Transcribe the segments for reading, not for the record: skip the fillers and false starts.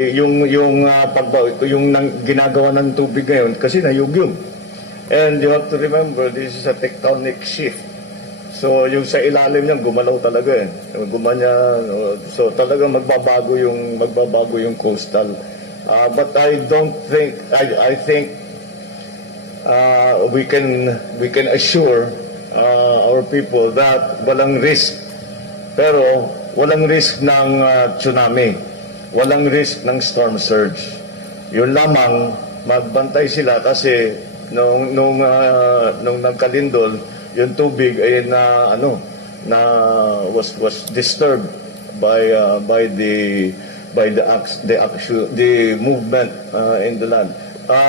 yung ginagawa ng tubig ngayon kasi nayugyug. And you have to remember, this is a tectonic shift. So yung sa ilalim niyan gumalaw talaga eh. Gumanya, so talaga magbabago yung coastal. But I don't think I think we can assure our people that walang risk. Pero walang risk ng tsunami. Walang risk ng storm surge. Yun lamang magbantay sila kasi nung nagkalindol, yung tubig ay was disturbed by the movement in the land.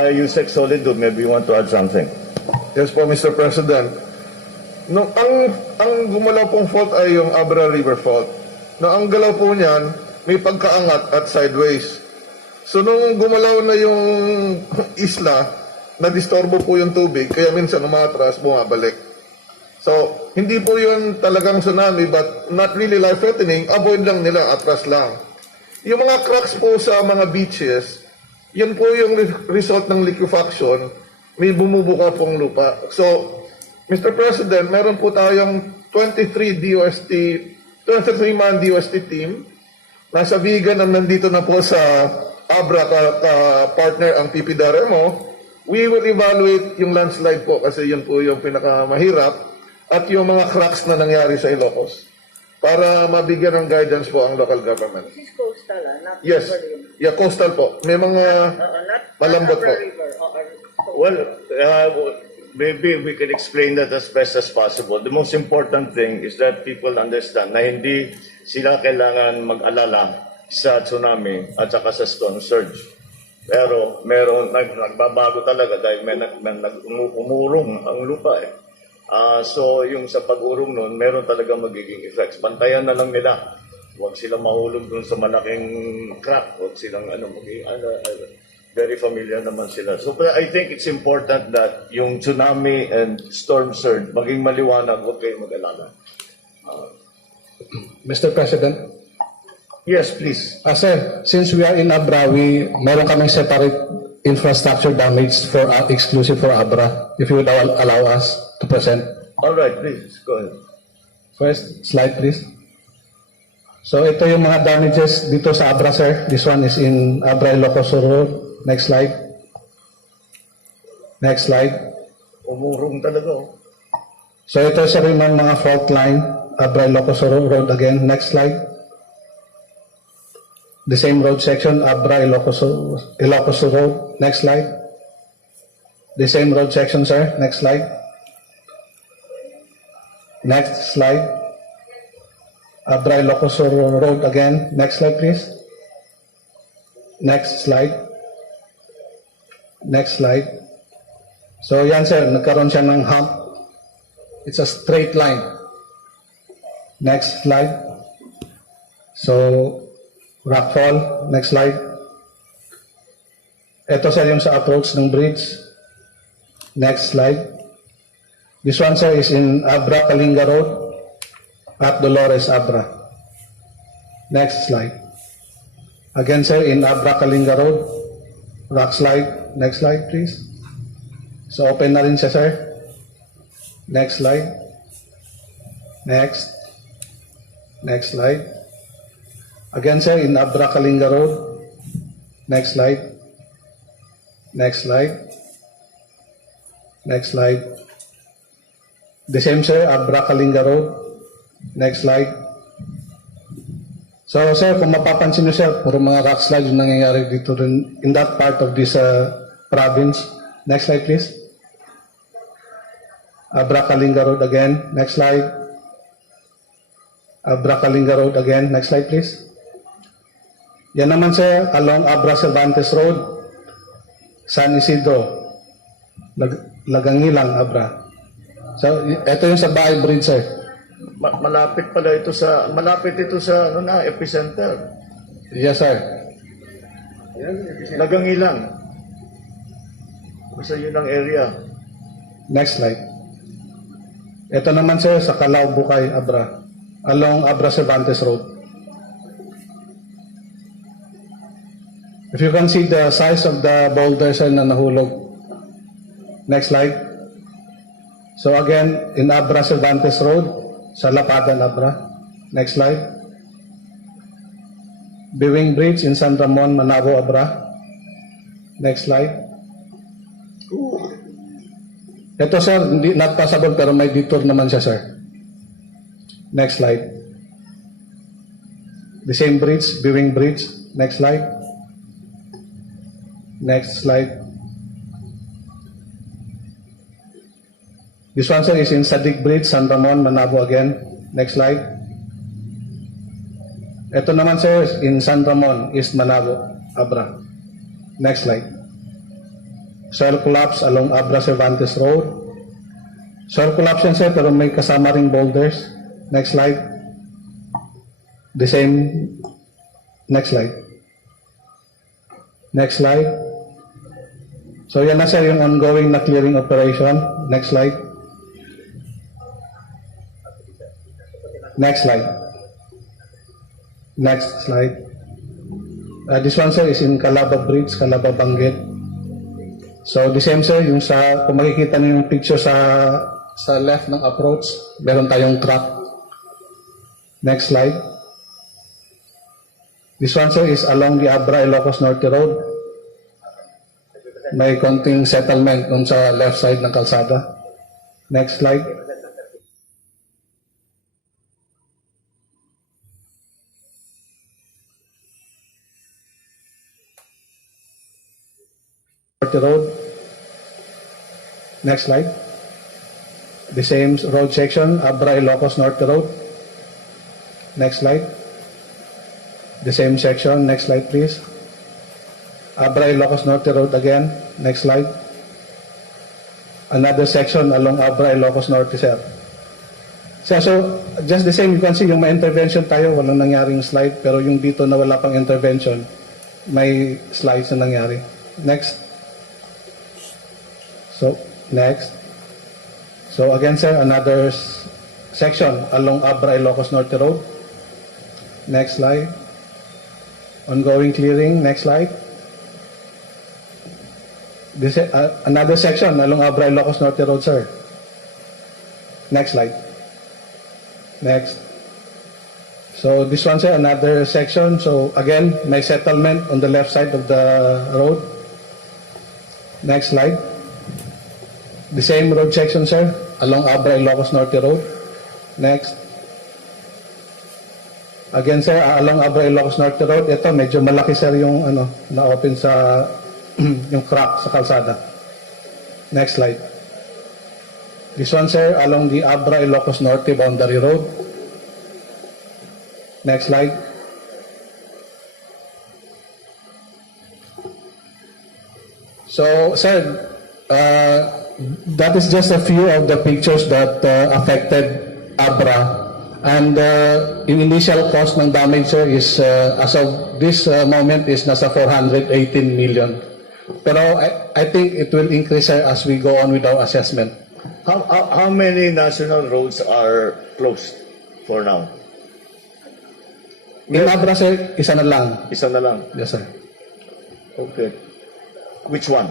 Yusek Solido, maybe you want to add something. Yes po, Mr. President. Ang gumalaw pong fault ay yung Abra River Fault. Ang galaw po niyan, may pagkaangat at sideways. So nung gumalaw na yung isla, nadistorbo po yung tubig, kaya minsan umatras, bumabalik. So, hindi po yun talagang tsunami, but not really life-threatening, avoid lang nila, atras lang. Yung mga cracks po sa mga beaches, yun po yung result ng liquefaction, may bumubuka pong lupa. So, Mr. President, meron po tayong 23-man DOST team. Nasa Vigan ang nandito na po sa ABRA partner ang PBBM. We will evaluate yung landslide po kasi yun po yung pinakamahirap at yung mga cracks na nangyari sa Ilocos para mabigyan ng guidance po ang local government. This is coastal, not Yes. river. Yeah, coastal po. May mga malambot po. River. Well, maybe we can explain that as best as possible. The most important thing is that people understand na hindi sila kailangan mag-alala sa tsunami at saka sa storm surge. Pero nagbabago talaga dahil may umurong ang lupa eh. So yung sa pag-urong nun, meron talaga magiging effects. Bantayan na lang nila. Huwag silang mahulog dun sa malaking crack. Huwag silang very familiar naman sila. So I think it's important that yung tsunami and storm surge maging maliwanag, huwag kayong mag-alala. Mr. President, Yes, please. sir, since we are in ABRA, meron kaming separate infrastructure damage for exclusive for ABRA, if you would allow us to present. All right, please, go ahead. First slide, please. So ito yung mga damages dito sa ABRA, sir. This one is in ABRA Ilocos Road. Next slide. Next slide. Umurong talaga. Oh. So ito sir yung mga fault line, ABRA Ilocos Road again. Next slide. The same road section, ABRA Ilocos Road. Next slide. The same road section, sir. Next slide. Next slide. ABRA Ilocos Road again. Next slide, please. Next slide. Next slide. So yan, sir. Nagkaroon siya ng hump. It's a straight line. Next slide. So, rockfall. Next slide. Ito sir yung sa approach ng bridge. Next slide. This one sir is in Abra Kalinga Road at Dolores Abra. Next slide. Again sir in Abra Kalinga Road. Rock slide. Next slide please. So open na rin siya sir. Next slide. Next. Next slide. Again, sir, in Abra Kalinga Road. Next slide. Next slide. Next slide. The same, sir, Abra Kalinga Road. Next slide. So, sir, kung mapapansin niyo, sir, puro mga rock slides yung nangyayari dito rin in that part of this province. Next slide, please. Abra Kalinga Road again. Next slide. Abra Kalinga Road again. Next slide, please. Yan naman sir, along Abra Cervantes Road, San Isidro, Lagangilang, Abra. So, ito yung sa Bahay Bridge, sir. Malapit ito sa epicenter. Yes, sir. Lagangilang. Basta yun ang area. Next slide. Ito naman sir, sa Calao, Bukay, Abra, along Abra Cervantes Road. If you can see the size of the boulders na nahulog. Next slide. So again, in Abra Cervantes Road, sa Lapadan, Abra. Next slide. Biwing Bridge in San Ramon, Manabo, Abra. Next slide. Ito sir, not passable pero may detour naman siya sir. Next slide. The same bridge, Biwing Bridge. Next slide. Next slide. This one sir is in Sadig Bridge, San Ramon, Manabo again. Next slide. Ito naman sir is in San Ramon, East Manabo, Abra. Next slide. Soil collapse along Abra Cervantes Road. Soil collapse yan sir pero may kasama ring boulders. Next slide. The same. Next slide. Next slide. So yan na sir yung ongoing na clearing operation. Next slide. Next slide. Next slide. This one sir is in Calaba Bridge, Calaba Bangged. So the same sir, yung sa, kung makikita niyo yung picture sa left ng approach, meron tayong crack. Next slide. This one sir is along the Abra Ilocos Norte Road. May konting settlement dun sa left side ng kalsada. Next slide. Norte Road. Next slide. The same road section, Abra Ilocos Norte Road. Next slide. The same section. Next slide, please. Abra Ilocos Norte Road again. Next slide. Another section along Abra Ilocos Norte, sir. So, just the same, you can see yung may intervention tayo, walang nangyaring slide, pero yung dito na wala pang intervention, may slides na nangyari. Next. So, next. So, again, sir, another section along Abra Ilocos Norte Road. Next slide. Ongoing clearing. Next slide. This another section along Abra Ilocos Norte Road, sir. Next slide. Next. So this one, sir, another section. So again, my settlement on the left side of the road. Next slide. The same road section, sir, along Abra Ilocos Norte Road. Next. Again, sir, along Abra Ilocos Norte Road. Ito, medyo malaki, sir, yung na-open sa yung crack sa kalsada. Next slide. This one, sir, along the Abra Ilocos Norte boundary road. Next slide. So, sir, that is just a few of the pictures that affected Abra. And yung initial cost ng damage, sir, is as of this moment is nasa 418 million. Pero I think it will increase, sir, as we go on with our assessment. How many national roads are closed for now? In Abra, sir, isa na lang. Isa na lang. Yes, sir. Okay. Which one?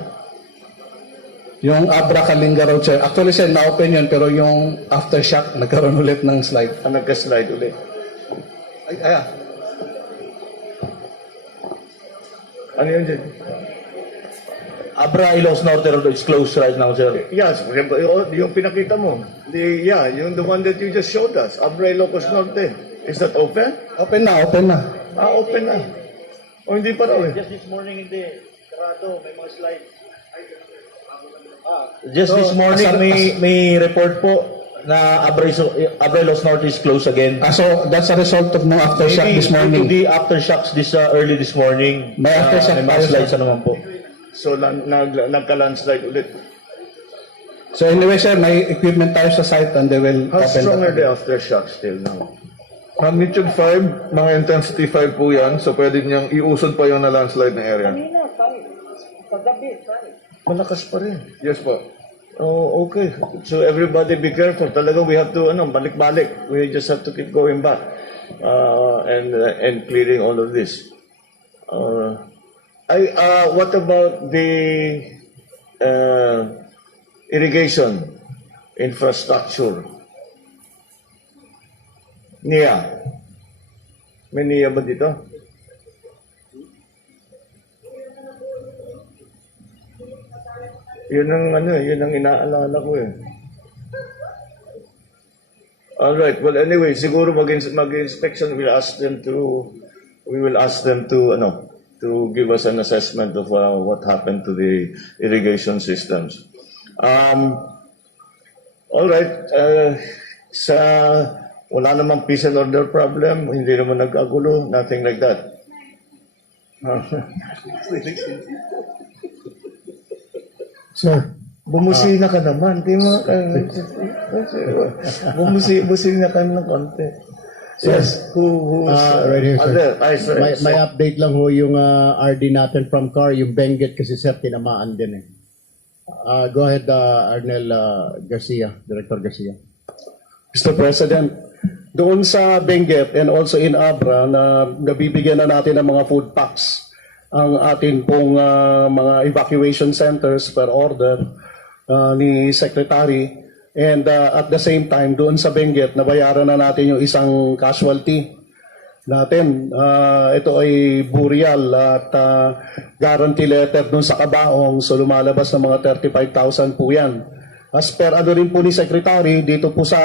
Yung Abra Kalinga Road, sir. Actually, sir, na-open yun, pero yung aftershock, nagkaroon ulit ng slide. Nagka-slide ulit. Ay. Ano yun dyan? Abra Ilocos Norte Road is closed right now, sir. Yes, yung pinakita mo. Yung the one that you just showed us. Abra Ilocos Norte. Is that open? Open na. Open na. O hindi pa raw eh. Just this morning, hindi. Sarado, may mga slides. Just this morning, may report po na Abra Ilocos Norte is closed again. So, that's a result of no aftershock this morning. Maybe the aftershocks early this morning. May aftershock may mga slides na naman po. So, nagka-landslide ulit. So anyway, sir, may equipment tayo sa site and they will How open strong are that. the aftershocks still now? Magnitude 5, mga intensity 5 po yan. So pwede niyang iusod pa yung na landslide na area. Malakas pa rin. Yes po. Oh, okay. So everybody be careful. Talaga we have to balik-balik. We just have to keep going back and clearing all of this. What about the irrigation infrastructure? NIA. May NIA ba dito? Yun ang inaalala ko eh. All right. Well, anyway, siguro mag-inspection. We will ask them to give us an assessment of what happened to the irrigation systems. All right. Wala namang peace and order problem. Hindi naman nag-agulo. Nothing like that. Sir, Bumusina ka naman. Di mo bumusina ka ng konti. Yes. Right here, sir. Sir. May update lang ho yung RD natin from CAR, yung BANGUED kasi sir, tinamaan din eh. Go ahead, Arnel Garcia, Director Garcia. Mr. President, doon sa Benguet and also in ABRA na nabibigyan na natin ng mga food packs ang atin pong mga evacuation centers per order ni Secretary, and at the same time doon sa Benguet nabayaran na natin yung isang casualty natin. Ito ay burial at guarantee letter doon sa Kabaong, so lumalabas ng mga 35,000 po yan. As per rin po ni Secretary, dito po sa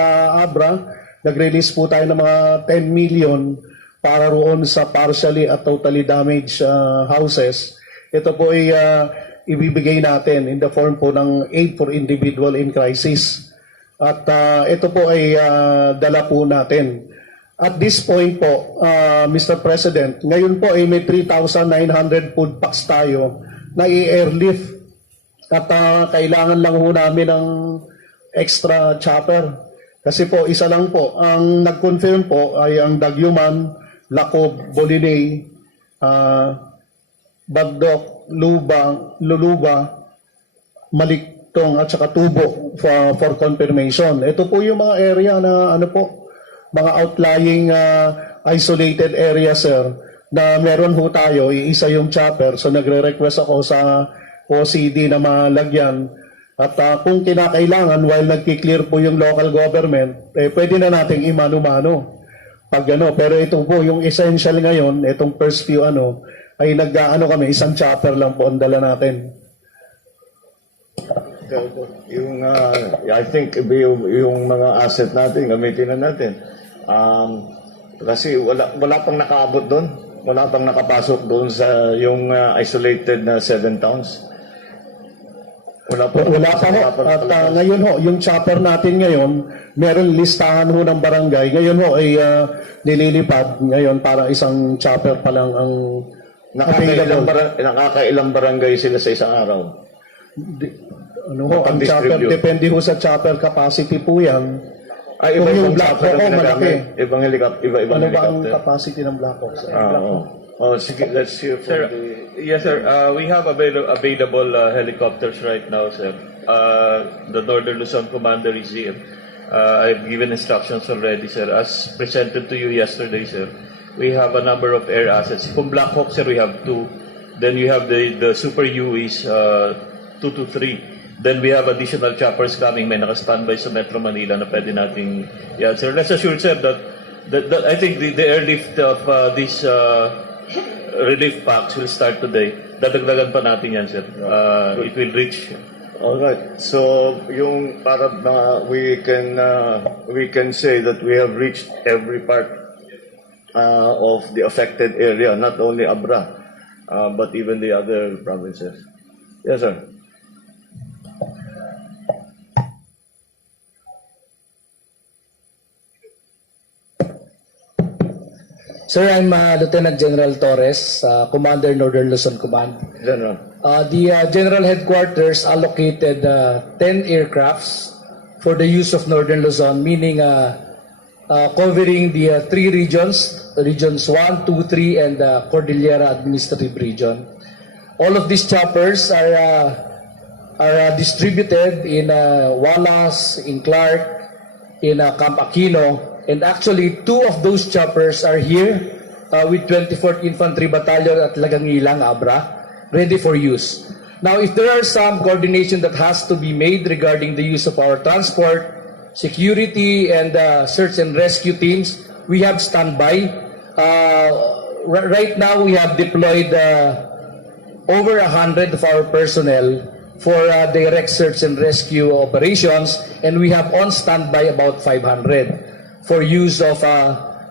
ABRA, nag-release po tayo ng mga 10 million para roon sa partially at totally damaged houses. Ito po ay ibibigay natin in the form po ng aid for individual in crisis. At ito po ay dala po natin. At this point po, Mr. President, ngayon po ay may 3,900 food packs tayo na i-airlift. At kailangan lang po namin ng extra chopper. Kasi po, isa lang po. Ang nag-confirm po ay ang Dagyuman, Lacob, Bolinay, Bagdok, Luluba, Maliktong at saka Tubo for confirmation. Ito po yung mga area na mga outlying isolated area, sir, na meron ho tayo, iisa yung chopper. So nagre-request ako sa OCD na malagyan. At kung kinakailangan, while nagki-clear po yung local government, pwede na nating imano-mano. Pero ito po yung essential ngayon, itong first few ay kami, isang chopper lang po ang dala natin. I think yung mga asset natin, gamitin na natin. Kasi wala pang nakaabot doon. Wala pang nakapasok doon sa yung isolated na 7 towns. Wala pa ho. At ngayon ho, yung chopper natin ngayon, meron listahan ho ng barangay. Ngayon ho ay nililipad ngayon para isang chopper pa lang ang nakakailang barangay sila sa isang araw. Ang chopper, depende ho sa chopper capacity po yan. Iba yung yung Black chopper Hawk, na malaki. Ibang helicopter. Ibang Ano ba ang helicopter. capacity ng Black Hawk? Sige, let's hear from Sir, the... yes, sir. We have available helicopters right now, sir. The Northern Luzon Commander is here. I've given instructions already, sir. As presented to you yesterday, sir, we have a number of air assets. Kung Black Hawk, sir, we have 2. Then we have the Super UAs, 2 to 3. Then we have additional choppers coming. May naka-standby sa Metro Manila na pwede nating... Yeah, sir. Let's assure, sir, that I think the airlift of these relief packs will start today. Dadagdagan pa natin yan, sir. It will reach... All right. So, yung para we can say that we have reached every part of the affected area, not only ABRA, but even the other provinces. Yes, sir. Sir, I'm Lieutenant General Torres, Commander Northern Luzon Command. General. The General Headquarters allocated 10 aircrafts for the use of Northern Luzon, meaning covering the 3 regions, regions 1, 2, 3, and Cordillera Administrative Region. All of these choppers are distributed in Wallace, in Clark, in Camp Aquino, and actually 2 of those choppers are here with 24th Infantry Battalion at Lagangilang, ABRA. ready for use. Now, if there are some coordination that has to be made regarding the use of our transport, security, and search and rescue teams, we have standby. Right now, we have deployed over 100 of our personnel for direct search and rescue operations, and we have on standby about 500 for use of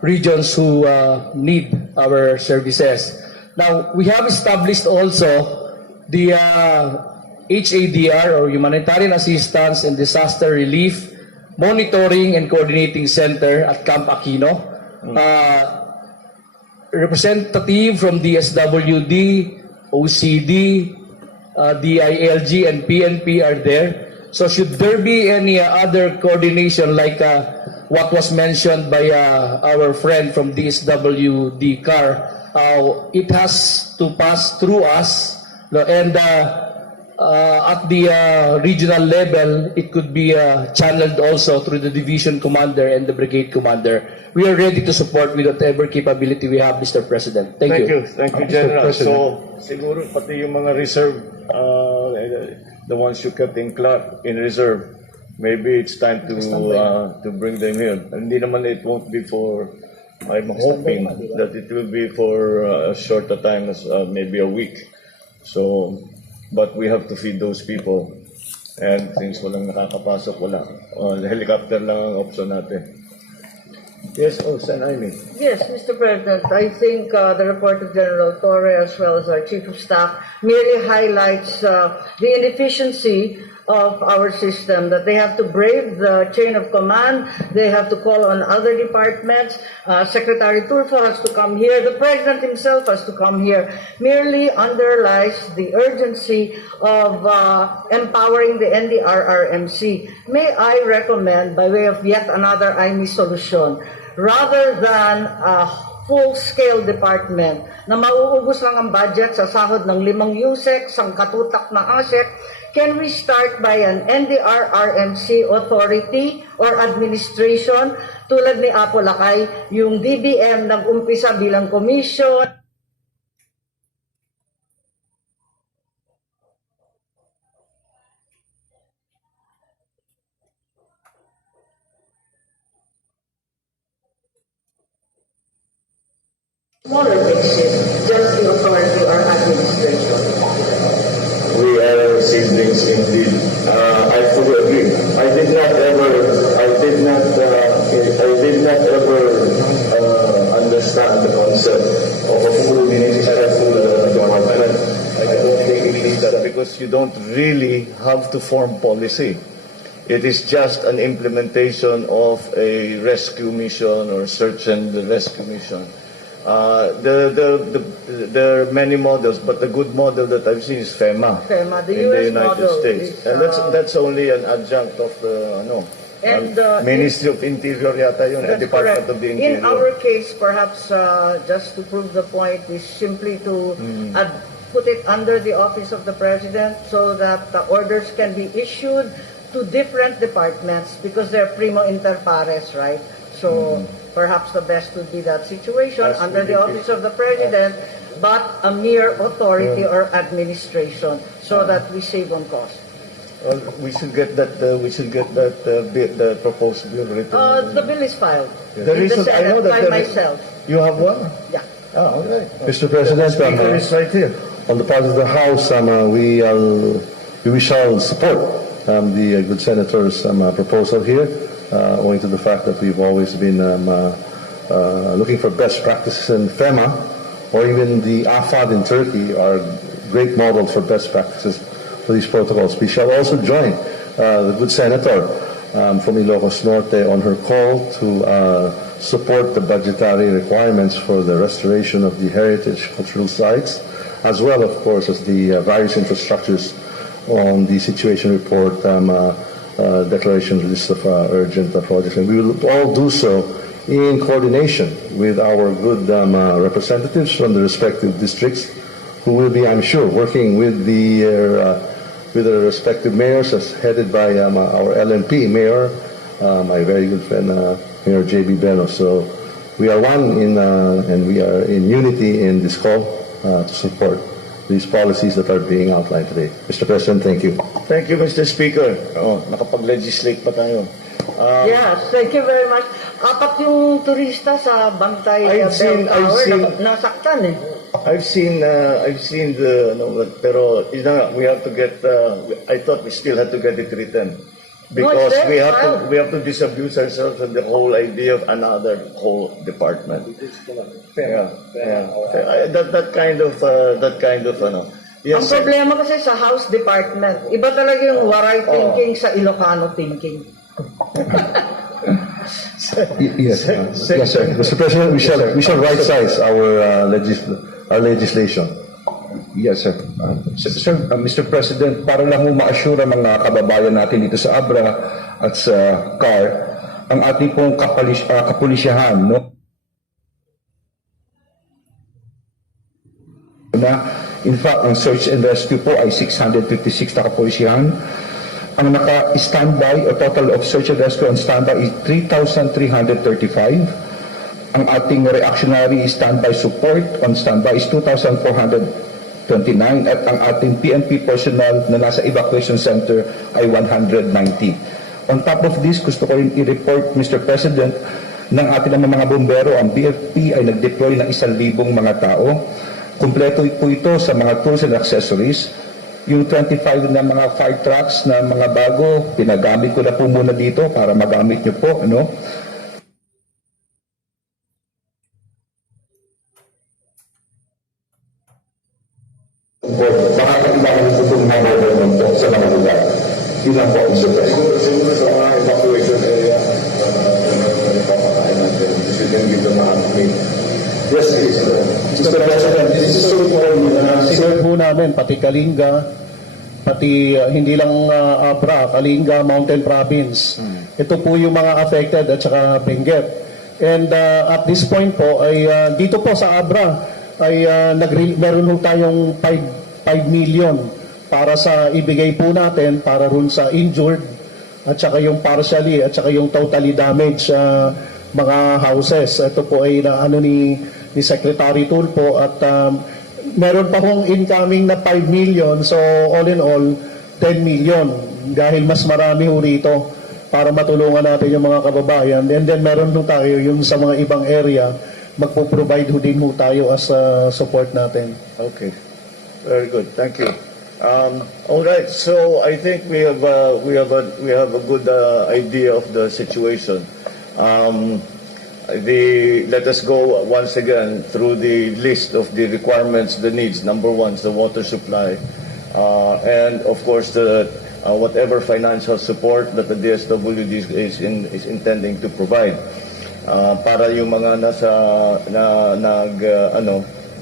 regions who need our services. Now, we have established also the HADR, or Humanitarian Assistance and Disaster Relief Monitoring and Coordinating Center at Camp Aquino. Representative from DSWD, OCD, DILG, and PNP are there. So should there be any other coordination like what was mentioned by our friend from DSWD CAR, it has to pass through us, and at the regional level, it could be channeled also through the division commander and the brigade commander. We are ready to support with whatever capability we have, Mr. President. Thank you. Thank you, General. So, siguro pati yung mga reserve, the ones you kept in reserve, maybe it's time to bring them here. Hindi naman, it won't be for, I'm hoping that it will be for a shorter time, as maybe a week. So, but we have to feed those people. And since walang nakakapasok, wala. Helicopter lang ang option natin. Yes, Sen. Yes, Mr. President, I think the report of General Torre as well as our Chief of Staff merely highlights the inefficiency of our system, that they have to brave the chain of command, they have to call on other departments, Secretary Tulfo has to come here, the President himself has to come here, merely underlies the urgency of empowering the NDRRMC. May I recommend, by way of yet another IMI solution, rather than full-scale department na mauubos lang ang budget sa sahod ng 5 USEC, sang katutak na ASEC, can we start by an NDRRMC authority or administration tulad ni Apo Lakay, yung BBM nag-umpisa bilang commission, smaller basis, just the authority or administration. We are siblings indeed. I fully agree. I did not ever understand the concept of a full department. I don't think it is that, because you don't really have to form policy. It is just an implementation of a rescue mission or search and rescue mission. There are many models, but the good model that I've seen is FEMA, FEMA, the in the US United model States. is, And that's only an adjunct of the Ministry of Interior yata yun, that's Department correct. of the Interior. In our case, perhaps just to prove the point, is simply to put it under the office of the President so that the orders can be issued to different departments because they're primo inter pares, right? So perhaps the best would be that situation under the office of the President, but a mere authority or administration so that we save on cost. Well, we should get that. The proposed bill written. The bill is filed The in the reason I know Senate that by myself. You have one? Yeah. Ah, all right. Mr. President, Speaker is right here. on the part of the House, we shall support the good senator's proposal here, owing to the fact that we've always been looking for best practices, in FEMA or even the AFAD in Turkey are great models for best practices for these protocols. We shall also join the good senator from Ilocos Norte on her call to support the budgetary requirements for the restoration of the heritage cultural sites, as well, of course, as the various infrastructures on the situation report declaration list of urgent projects. And we will all do so in coordination with our good representatives from the respective districts, who will be, I'm sure, working with the respective mayors, as headed by our LNP mayor, my very good friend Mayor J.B. Beno. So we are one in and we are in unity in this call to support these policies that are being outlined today. Mr. President, thank you. Thank you, Mr. Speaker. Nakapag-legislate pa tayo. Yes, thank you very much. Apat yung turista sa Bantay Tower nasaktan eh. I've seen the, pero we have to get, I thought we still had to get it written. Because we have to disabuse ourselves of the whole idea of another whole department. Yeah. That kind of yes. Ang problema kasi sa House Department, iba talaga yung waray thinking sa Ilocano thinking. Yes, sir. Mr. President, we shall right size our legislation. Yes, sir. Sir, Mr. President, para lang ma-assure ang mga kababayan natin dito sa ABRA at sa CAR, ang ating pong kapulisyahan, no? In fact, ang search and rescue po ay 656 na kapulisyahan. Ang naka-standby o total of search and rescue on standby is 3,335. Ang ating reactionary standby support on standby is 2,429 at ang ating PNP personnel na nasa evacuation center ay 190. On top of this, gusto ko rin i-report, Mr. President, ng ating mga bombero, ang BFP ay nag-deploy ng 1,000 mga tao. Kumpleto po ito sa mga tools and accessories. Yung 25 na mga fire trucks na mga bago, pinagamit ko na po muna dito para magamit nyo po, ano? Baka kailangan ito itong mga government po sa mga lugar. Yun lang po, Mr. President. Siguro sa mga evacuation area, papakain natin. Kasi yung gito na Yes, Mr. President, this is so important. Sinurve po namin, pati Kalinga, pati hindi lang ABRA, Kalinga, Mountain Province. Ito po yung mga affected at saka Benguet. And at this point po, ay dito po sa ABRA, ay meron po tayong 5 million para sa ibigay po natin para rin sa injured at saka yung partially at saka yung totally damaged mga houses. Ito po ay ni Secretary Tulfo at meron pa hong incoming na 5 million. So all in all, 10 million. Dahil mas marami ho rito para matulungan natin yung mga kababayan. And then meron ho tayo yung sa mga ibang area, magpo-provide ho din ho tayo as support natin. Okay. Very good. Thank you. All right. So I think we have a good idea of the situation. Let us go once again through the list of the requirements, the needs. Number one is the water supply, and of course the whatever financial support that the DSWD is intending to provide para yung mga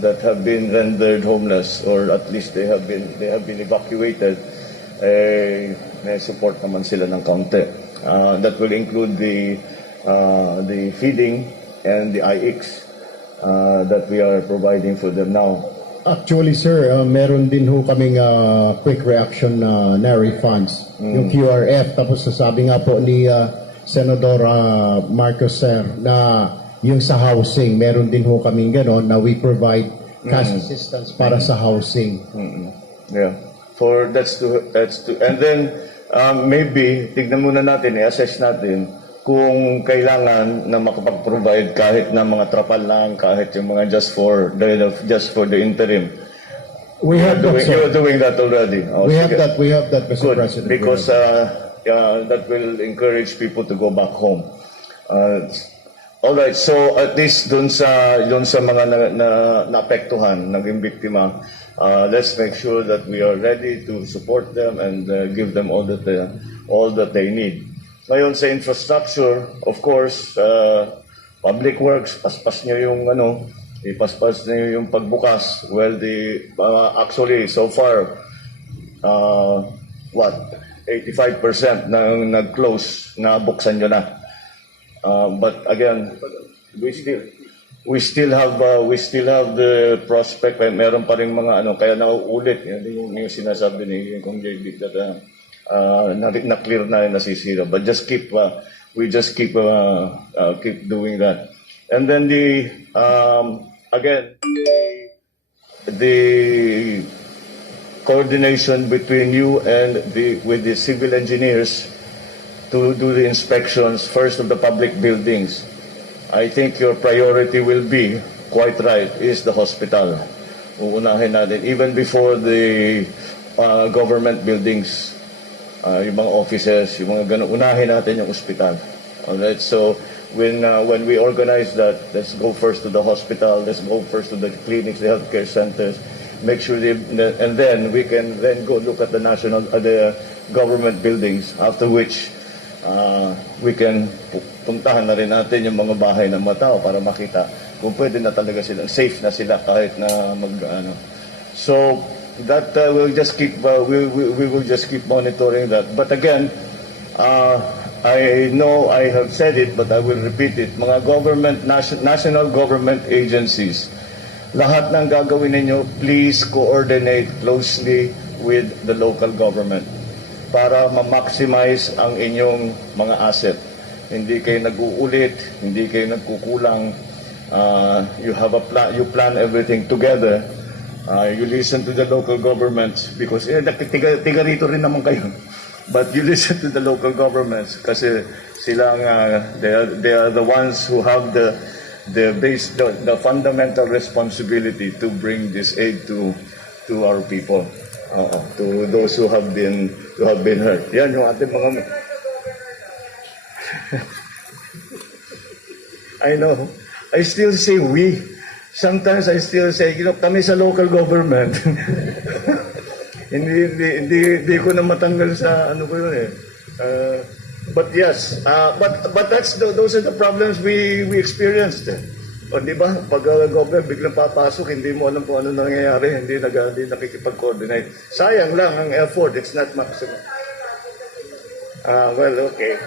that have been rendered homeless or at least they have been evacuated. May support naman sila ng kaunti. That will include the feeding and the IX that we are providing for them now. Actually, sir, meron din ho kaming quick reaction na refunds. Yung QRF, tapos sasabi nga po ni Senador Marcos, sir, na yung sa housing, meron din ho kaming gano'n na we provide cash assistance para sa housing. Yeah. That's to and then maybe tignan muna natin, i-assess natin kung kailangan na makapag-provide kahit na mga trapal lang, kahit yung mga just for the interim. We have that, sir. You're doing that already. We have that, Mr. Good, President. because that will encourage people to go back home. All right, so at least dun sa mga naapektuhan, naging biktima, let's make sure that we are ready to support them and give them all that they need. Ngayon sa infrastructure, of course, public works, paspas nyo yung ipaspas nyo yung pagbukas. Well, actually so far 85% nang nag-close na buksan nyo na. But again, we still have the prospect. Meron pa ring mga kaya nauulit yung sinasabi ni Kong JB that na-clear na nasisira. But we just keep doing that. And then again, the coordination between you and with the civil engineers to do the inspections first of the public buildings. I think your priority will be, quite right, is the hospital. Uunahin natin, even before the government buildings, yung mga offices, yung mga ganun, unahin natin yung hospital. Alright, so when we organize that, let's go first to the hospital, let's go first to the clinics, the healthcare centers, make sure and then we can then go look at the the government buildings, after which we can puntahan na rin natin yung mga bahay ng mga tao para makita kung pwede na talaga silang safe na sila kahit na so that we'll just keep we will just keep monitoring that. But again, I know I have said it, but I will repeat it. Mga government, national government agencies, lahat ng gagawin ninyo, please coordinate closely with the local government para ma-maximize ang inyong mga asset. Hindi kayo nag-uulit, hindi kayo nagkukulang. You have a plan, you plan everything together. You listen to the local governments because tiga rito rin naman kayo. But you listen to the local governments kasi silang they are the ones who have the fundamental responsibility to bring this aid to our people, to those who have been hurt. Yan yung ating mga I know. I still say we. Sometimes I still say, kami sa local government. Hindi ko na matanggal sa ano ko yun eh. But yes, but those are the problems we experienced. O di ba? Pag government biglang papasok, hindi mo alam kung ano nangyayari, hindi nakikipag-coordinate. Sayang lang ang effort, it's not maximum. Well, okay.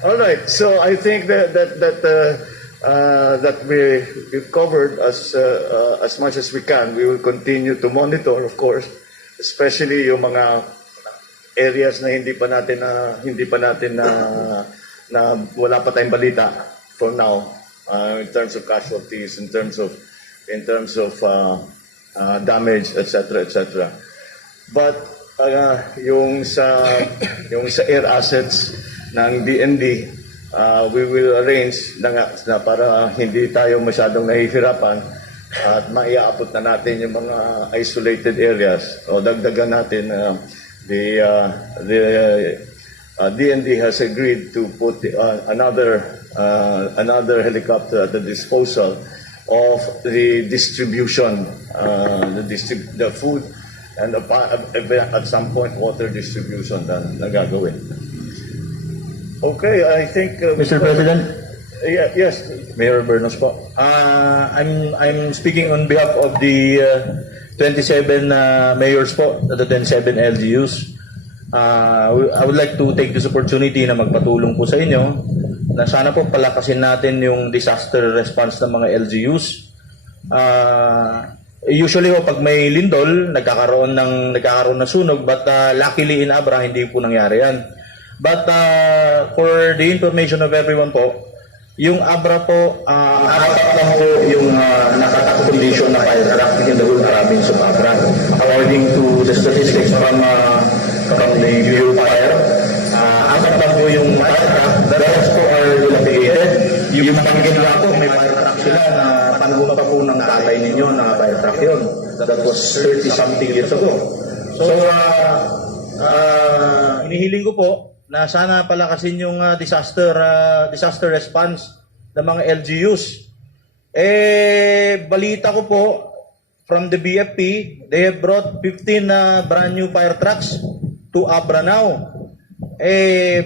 All right. So I think that we've covered as much as we can. We will continue to monitor, of course, especially yung mga areas na hindi pa natin na wala pa tayong balita for now, in terms of casualties, in terms of damage, etc., etc. But yung sa air assets ng DND, we will arrange na para hindi tayo masyadong nahihirapan at maiaabot na natin yung mga isolated areas o dagdagan natin. The DND has agreed to put another helicopter at the disposal of the distribution, the food, and at some point water distribution na gagawin. Okay, I think Mr. President? Yes, Mayor Bernos po. I'm speaking on behalf of the 27 mayors po, the 27 LGUs. I would like to take this opportunity na magpatulong po sa inyo na sana po palakasin natin yung disaster response ng mga LGUs. Usually po pag may lindol, nagkakaroon ng sunog, but luckily in ABRA hindi po nangyari yan. But for the information of everyone po, yung ABRA po, apat lang po yung nakatap condition na fire truck in the whole province of ABRA. According to the statistics from the Bureau of Fire, apat lang po yung fire truck. The rest po are dilapidated. Yung Bangged lang po, may fire truck sila na panahon pa po ng tatay ninyo na fire truck yun. That was 30-something years ago. So, inihiling ko po na sana palakasin yung disaster response ng mga LGUs. Balita ko po from the BFP, they have brought 15 brand new fire trucks to ABRA now.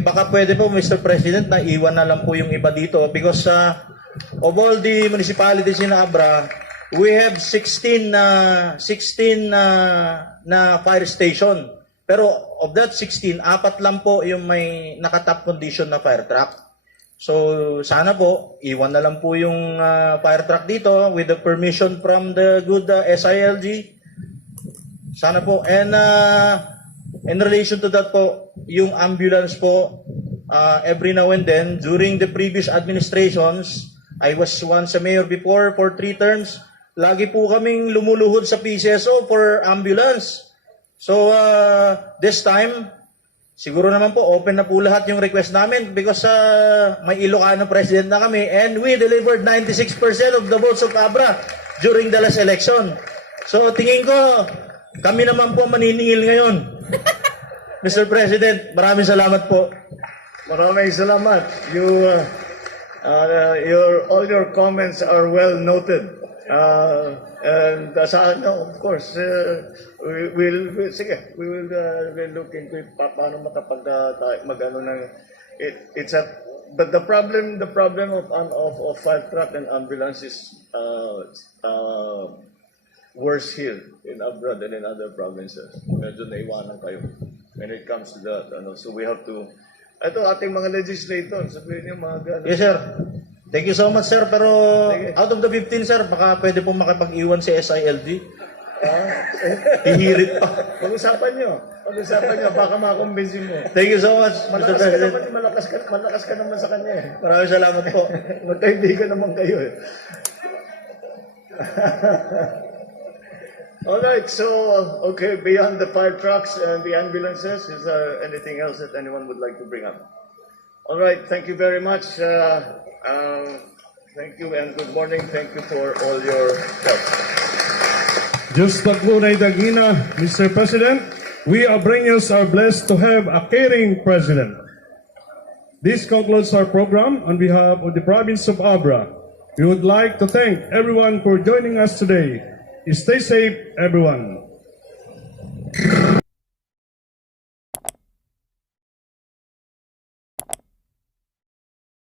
Baka pwede po, Mr. President, na iwan na lang po yung iba dito because of all the municipalities in ABRA, we have 16 na fire station. Pero of that 16, apat lang po yung may nakatap condition na fire truck. So sana po, iwan na lang po yung fire truck dito with the permission from the good SILG. Sana po. And in relation to that po, yung ambulance po, every now and then, during the previous administrations, I was once a mayor before for 3 terms, lagi po kaming lumuluhod sa PCSO for ambulance. So, this time, siguro naman po, open na po lahat yung request namin because may Ilocano president na kami and we delivered 96% of the votes of ABRA during the last election. So, tingin ko, kami naman po maniningil ngayon. Mr. President, maraming salamat po. Maraming salamat. All your comments are well noted. And of course, we will look into it, paano magano ng but the problem of fire truck and ambulance is worse here in Abra than in other provinces. Medyo naiwanan kayo when it comes to that. So we have to, ito ating mga legislators, sabihin niyo mga gano'n. Yes, sir. Thank you so much, sir. Pero out of the 15, sir, baka pwede pong makipag-iwan si SILD. Hihirit pa. Pag-usapan nyo, baka makakumbinsin mo. Thank you so much, Mr. President. Malakas ka naman sa kanya eh. Maraming salamat po. Magkaibigan naman kayo eh. All right, so, okay, beyond the fire trucks and the ambulances, is there anything else that anyone would like to bring up? All right, thank you very much. Thank you and good morning. Thank you for all your help. Just pagmunay dagina, Mr. President, we Abrenians are blessed to have a caring president. This concludes our program. On behalf of the province of Abra, we would like to thank everyone for joining us today. Stay safe, everyone.